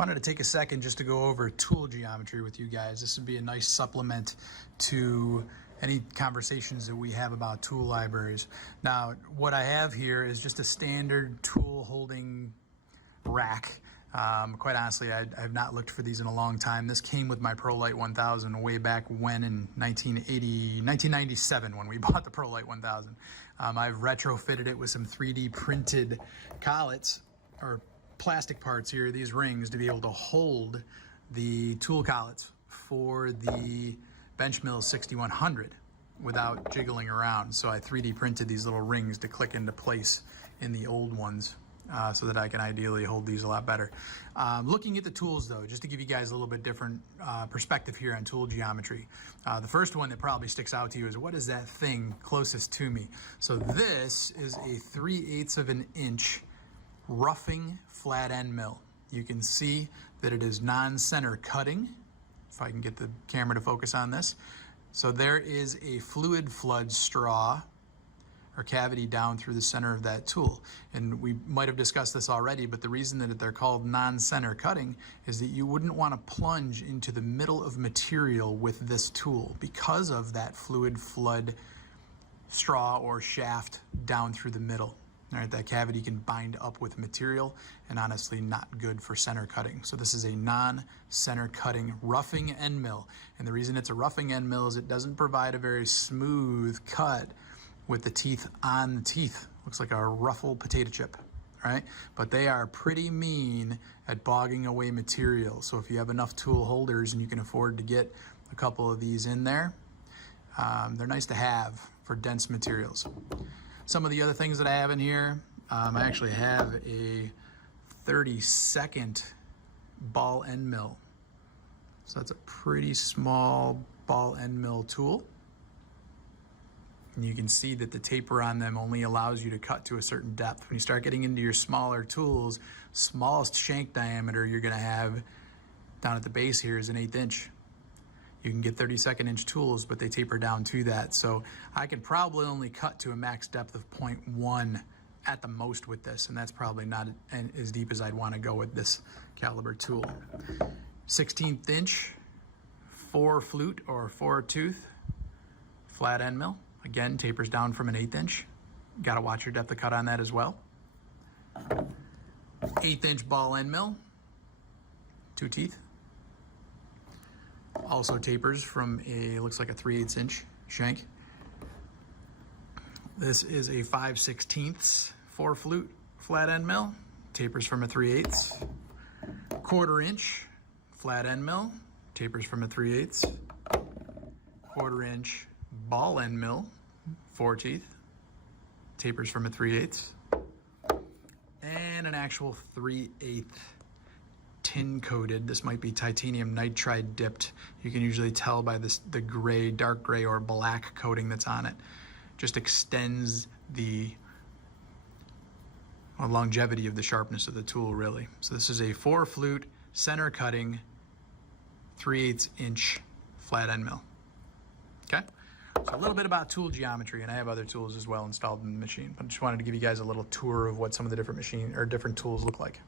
Wanted to take a second just to go over tool geometry with you guys. This would be a nice supplement to any conversations that we have about tool libraries. Now, what I have here is just a standard tool holding rack. Quite honestly, I have not looked for these in a long time. This came with my ProLite 1000 way back when in 1997 when we bought the ProLite 1000. I've retrofitted it with some 3D printed collets or plastic parts here, these rings, to be able to hold the tool collets for the Benchmill 6100 without jiggling around. So I 3D printed these little rings to click into place in the old ones so that I can ideally hold these a lot better. Looking at the tools though, just to give you guys a little bit different perspective here on tool geometry. The first one that probably sticks out to you is, what is that thing closest to me? So this is a 3/8 of an inch roughing flat end mill. You can see that it is non-center cutting, if I can get the camera to focus on this. So there is a fluid flood straw or cavity down through the center of that tool. And we might have discussed this already, but the reason that they're called non-center cutting is that you wouldn't want to plunge into the middle of material with this tool because of that fluid flood straw or shaft down through the middle. All right, that cavity can bind up with material and honestly not good for center cutting. So this is a non-center cutting roughing end mill. And the reason it's a roughing end mill is it doesn't provide a very smooth cut with the teeth on the teeth. Looks like a ruffled potato chip, right? But they are pretty mean at bogging away material. So if you have enough tool holders and you can afford to get a couple of these in there, they're nice to have for dense materials. Some of the other things that I have in here, I actually have a 32nd ball end mill. So that's a pretty small ball end mill tool. And you can see that the taper on them only allows you to cut to a certain depth. When you start getting into your smaller tools, smallest shank diameter you're gonna have down at the base here is an 1/8 inch. You can get 32nd inch tools, but they taper down to that. So I can probably only cut to a max depth of 0.1 at the most with this, and that's probably not as deep as I'd want to go with this caliber tool. 16th inch, 4 flute or 4 tooth flat end mill. Again, tapers down from an 1/8 inch. Got to watch your depth of cut on that as well. 1/8 inch ball end mill, 2 teeth. Also tapers from looks like a 3/8 inch shank. This is a 5/16 4 flute flat end mill, tapers from a 3/8. 1/4 inch flat end mill, tapers from a 3/8. 1/4 inch ball end mill, 4 teeth, tapers from a 3/8. And an actual 3/8 tin coated. This might be titanium nitride dipped. You can usually tell by the gray, dark gray or black coating that's on it. Just extends the longevity of the sharpness of the tool, really. So this is a 4 flute center cutting 3/8 inch flat end mill. Okay, so a little bit about tool geometry, and I have other tools as well installed in the machine, but I just wanted to give you guys a little tour of what some of the different tools look like.